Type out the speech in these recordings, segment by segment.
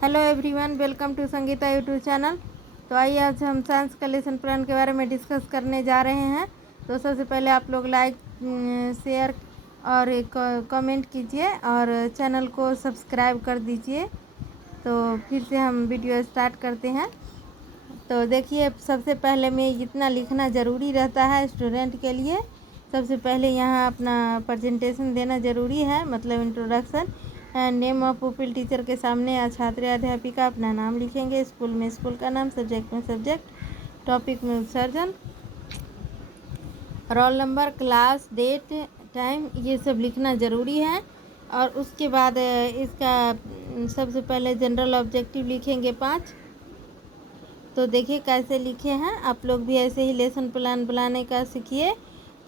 Hello everyone, welcome to Sangeeta YouTube channel. तो आइए आज हम साइंस का लेसन प्लान के बारे में डिस्कस करने जा रहे हैं। तो सबसे पहले आप लोग लाइक, शेयर और एक कमेंट कीजिए और चैनल को सब्सक्राइब कर दीजिए। तो फिर से हम वीडियो स्टार्ट करते हैं। तो देखिए, सबसे पहले में इतना लिखना ज़रूरी रहता है स्टूडेंट के लिए। सबसे पहले यहाँ अपना प्रेजेंटेशन देना ज़रूरी है, मतलब introduction. Name of pupil teacher के सामने या छात्र या अध्यापिका अपना नाम लिखेंगे, स्कूल में स्कूल का नाम, सब्जेक्ट में सब्जेक्ट, टॉपिक में उत्सर्जन, roll number, class, date, time, ये सब लिखना ज़रूरी है। और उसके बाद इसका सबसे पहले जनरल ऑब्जेक्टिव लिखेंगे 5। तो देखिए कैसे लिखे हैं। आप लोग भी ऐसे ही लेसन प्लान बनाने का सीखिए।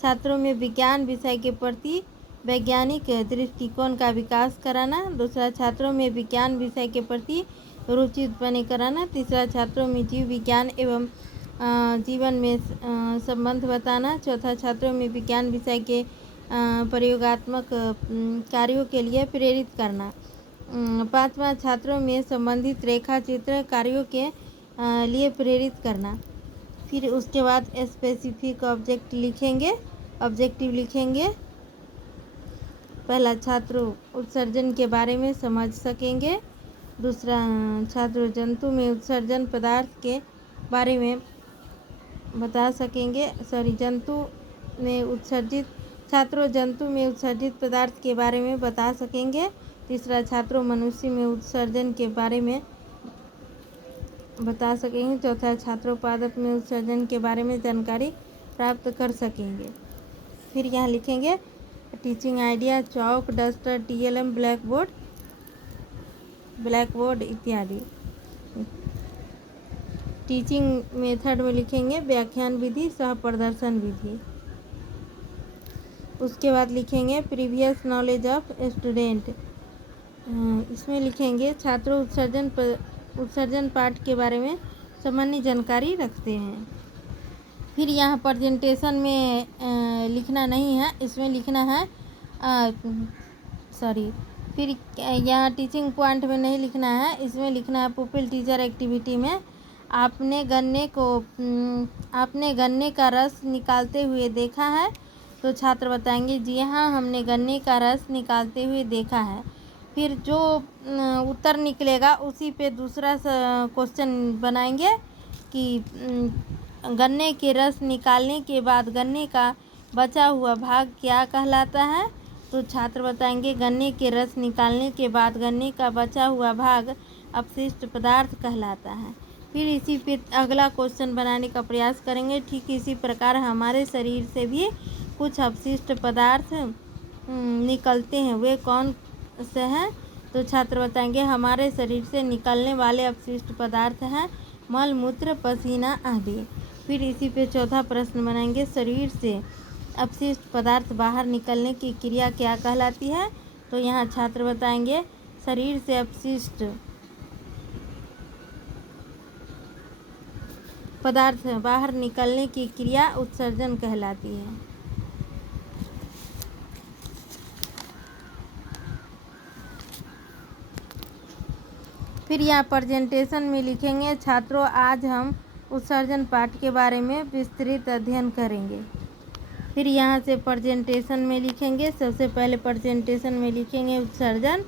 छात्रों में विज्ञान विषय के प्रति वैज्ञानिक दृष्टिकोण का विकास कराना। दूसरा, छात्रों में विज्ञान विषय के प्रति रुचि उत्पन्न कराना। तीसरा, छात्रों में जीव विज्ञान एवं जीवन में संबंध बताना। चौथा, छात्रों में विज्ञान विषय के प्रयोगात्मक कार्यों के लिए प्रेरित करना। पांचवा, छात्रों में संबंधित रेखा चित्र कार्यों के लिए प्रेरित करना। फिर उसके बाद स्पेसिफिक ऑब्जेक्टिव लिखेंगे। पहला, छात्र उत्सर्जन के बारे में समझ सकेंगे। दूसरा, छात्र जंतु में उत्सर्जन पदार्थ के बारे में बता सकेंगे। छात्रों जंतु में उत्सर्जित पदार्थ के बारे में बता सकेंगे। तीसरा, छात्रों मनुष्य में उत्सर्जन के बारे में बता सकेंगे। चौथा, छात्रों पादप में उत्सर्जन के बारे में जानकारी प्राप्त कर सकेंगे। फिर यहाँ लिखेंगे टीचिंग आइडिया, चौक, डस्टर, TLM, ब्लैक बोर्ड इत्यादि। टीचिंग मेथड में लिखेंगे व्याख्यान विधि, सह प्रदर्शन विधि। उसके बाद लिखेंगे प्रीवियस नॉलेज ऑफ स्टूडेंट। इसमें लिखेंगे छात्रों उत्सर्जन पाठ के बारे में सामान्य जानकारी रखते हैं। फिर यहाँ प्रेजेंटेशन में लिखना नहीं है, इसमें लिखना है फिर यहाँ टीचिंग पॉइंट में नहीं लिखना है, इसमें लिखना है पुपिल टीचर एक्टिविटी में आपने गन्ने का रस निकालते हुए देखा है। तो छात्र बताएंगे जी हाँ, हमने गन्ने का रस निकालते हुए देखा है। फिर जो उत्तर निकलेगा उसी पे दूसरा क्वेश्चन बनाएंगे कि गन्ने के रस निकालने के बाद गन्ने का बचा हुआ भाग क्या कहलाता है। तो छात्र बताएंगे गन्ने के रस निकालने के बाद गन्ने का बचा हुआ भाग अपशिष्ट पदार्थ कहलाता है। फिर इसी पे अगला क्वेश्चन बनाने का प्रयास करेंगे। ठीक इसी प्रकार हमारे शरीर से भी कुछ अपशिष्ट पदार्थ निकलते हैं, वे कौन से हैं। तो छात्र बताएंगे हमारे शरीर से निकलने वाले अपशिष्ट पदार्थ हैं मल, मूत्र, पसीना आदि। फिर इसी पे चौथा प्रश्न बनाएंगे शरीर से अपशिष्ट पदार्थ बाहर निकलने की क्रिया क्या कहलाती है। तो यहाँ छात्र बताएंगे शरीर से अपशिष्ट पदार्थ बाहर निकलने की क्रिया उत्सर्जन कहलाती है। फिर यहाँ प्रेजेंटेशन में लिखेंगे छात्रों आज हम उत्सर्जन पाठ के बारे में विस्तृत अध्ययन करेंगे। फिर यहाँ से प्रेजेंटेशन में लिखेंगे, सबसे पहले प्रेजेंटेशन में लिखेंगे उत्सर्जन।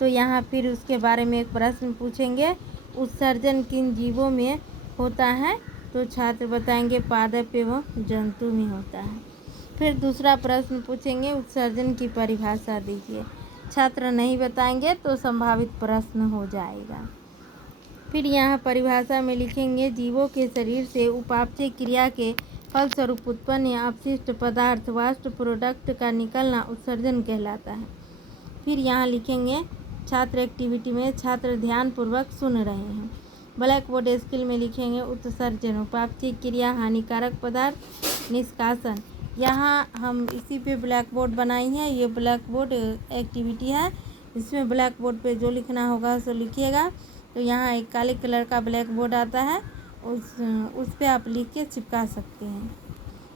तो यहाँ फिर उसके बारे में एक प्रश्न पूछेंगे उत्सर्जन किन जीवों में होता है। तो छात्र बताएंगे पादप एवं जंतु में होता है। फिर दूसरा प्रश्न पूछेंगे उत्सर्जन की परिभाषा दीजिए। छात्र नहीं बताएंगे तो संभावित प्रश्न हो जाएगा। फिर यहाँ परिभाषा में लिखेंगे जीवों के शरीर से उपापचय क्रिया के फलस्वरूप उत्पन्न या अपशिष्ट पदार्थ वास्ट प्रोडक्ट का निकलना उत्सर्जन कहलाता है। फिर यहाँ लिखेंगे छात्र एक्टिविटी में छात्र ध्यानपूर्वक सुन रहे हैं। ब्लैक बोर्ड स्किल में लिखेंगे उत्सर्जन, उपापचय क्रिया, हानिकारक पदार्थ निष्कासन। यहाँ हम इसी पे ब्लैक बोर्ड बनाई है, ये ब्लैक बोर्ड एक्टिविटी है। इसमें ब्लैक बोर्ड पे जो लिखना होगा सो लिखिएगा। तो यहाँ एक काले कलर का ब्लैक बोर्ड आता है, उस पे आप लिख के चिपका सकते हैं।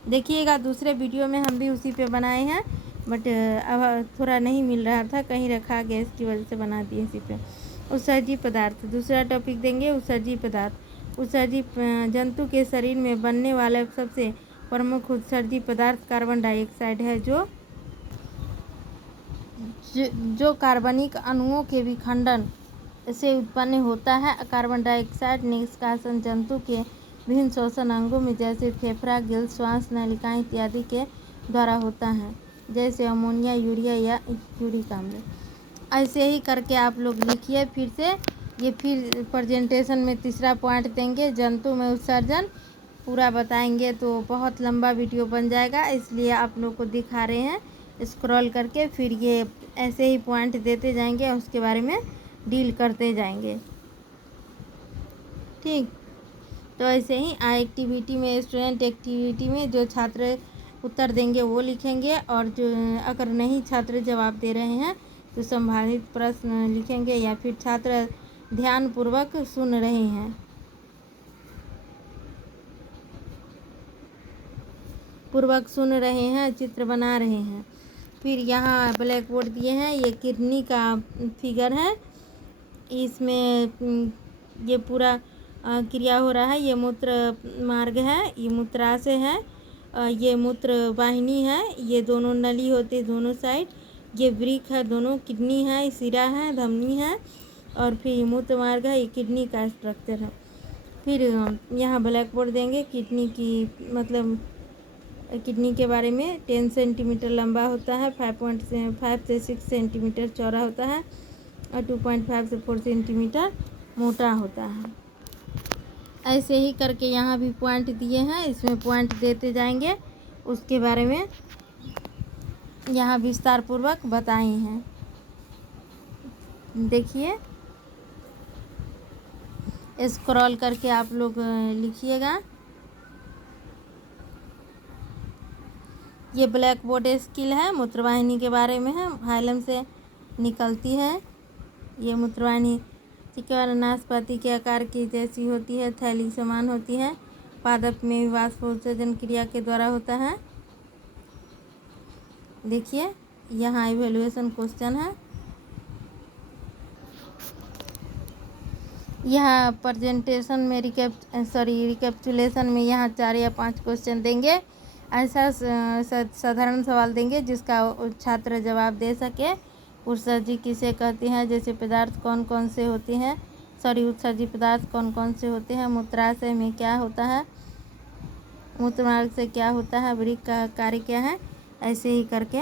देखिएगा दूसरे वीडियो में हम भी उसी पे बनाए हैं, बट अब थोड़ा नहीं मिल रहा था, कहीं रखा गया, इसकी वजह से बना दिए इसी पे। उत्सर्जी पदार्थ। दूसरा टॉपिक देंगे उत्सर्जी पदार्थ। उत्सर्जी जंतु के शरीर में बनने वाला सबसे प्रमुख उत्सर्जी पदार्थ कार्बन डाइऑक्साइड है, जो कार्बनिक अणुओं के विखंडन से उत्पन्न होता है। कार्बन डाइऑक्साइड निष्कासन जंतु के विभिन्न श्वसन अंगों में जैसे फेफड़ा, गिल्स, श्वास नलिकाएं इत्यादि के द्वारा होता है, जैसे अमोनिया, यूरिया या यूरिक अम्ल। ऐसे ही करके आप लोग लिखिए फिर से। ये फिर प्रेजेंटेशन में तीसरा पॉइंट देंगे, जंतु में उत्सर्जन पूरा बताएंगे तो बहुत लंबा वीडियो बन जाएगा, इसलिए आप लोग को दिखा रहे हैं स्क्रॉल करके। फिर ये ऐसे ही पॉइंट देते जाएंगे और उसके बारे में डील करते जाएंगे, ठीक। तो ऐसे ही एक्टिविटी में, स्टूडेंट एक्टिविटी में जो छात्र उत्तर देंगे वो लिखेंगे, और जो अगर नहीं छात्र जवाब दे रहे हैं तो संभावित प्रश्न लिखेंगे, या फिर छात्र ध्यानपूर्वक सुन रहे हैं, चित्र बना रहे हैं। फिर यहाँ ब्लैक बोर्ड दिए हैं, ये किडनी का फिगर है। इसमें ये पूरा क्रिया हो रहा है। ये मूत्र मार्ग है, ये मूत्राशय है, ये मूत्र वाहिनी है, ये दोनों नली होती है दोनों साइड, ये वृक्क है, दोनों किडनी है, सिरा है, धमनी है, और फिर ये मूत्र मार्ग है, ये किडनी का स्ट्रक्चर है। फिर यहाँ ब्लैक बोर्ड देंगे, किडनी की मतलब किडनी के बारे में 10 सेंटीमीटर लंबा होता है, 5 से 6 सेंटीमीटर चौड़ा होता है, और 2.5 से 4 सेंटीमीटर मोटा होता है। ऐसे ही करके यहाँ भी पॉइंट दिए हैं, इसमें पॉइंट देते जाएंगे, उसके बारे में यहाँ विस्तार पूर्वक बताए हैं। देखिए, स्क्रॉल करके आप लोग लिखिएगा। ये ब्लैक बोर्ड स्किल है, मूत्रवाहिनी के बारे में है, फाइलम से निकलती है। ये मूत्रवाहिनी चिकन नाशपाती के आकार की जैसी होती है, थैली समान होती है, पादप में वाष्पोत्सर्जन क्रिया के द्वारा होता है। देखिए, यहाँ इवैल्यूएशन क्वेश्चन है। यहाँ प्रेजेंटेशन में रिकैप्चुलेशन में यहाँ 4 या 5 क्वेश्चन देंगे। ऐसा साधारण सवाल देंगे जिसका छात्र जवाब दे सके। उत्सर्जी किसे कहते हैं, जैसे पदार्थ कौन कौन से होते हैं, उत्सर्जी पदार्थ कौन कौन से होते हैं, मूत्राशय में क्या होता है, मूत्रमार्ग से क्या होता है, वृक्क का कार्य क्या है, ऐसे ही करके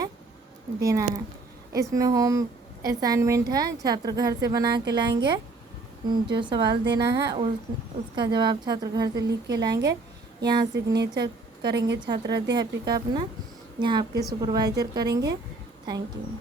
देना है। इसमें होम असाइनमेंट है, छात्र घर से बना के लाएंगे। जो सवाल देना है उसका जवाब छात्र घर से लिख के लाएंगे। यहाँ सिग्नेचर करेंगे छात्र अध्यापिका अपना, यहाँ आपके सुपरवाइजर करेंगे। Thank you.